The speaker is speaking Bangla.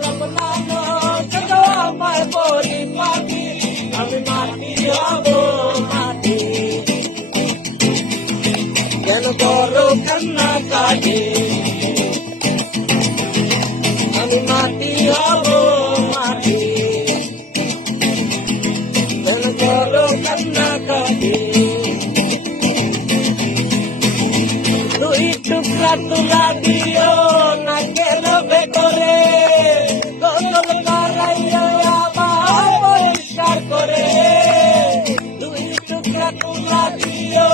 লবণানো কেন আমায় বলি পাখি আমি মাটি হব মাটি কেন বলো কান্না কাটে আমি মাটি হব মাটি কেন বলো কান্না কাটে দুই টুকরা তুলা দিও না কেন বেকরে গোসল করাইয়া আবার পরিষ্কার করে দুই টুকরা তুলা দিও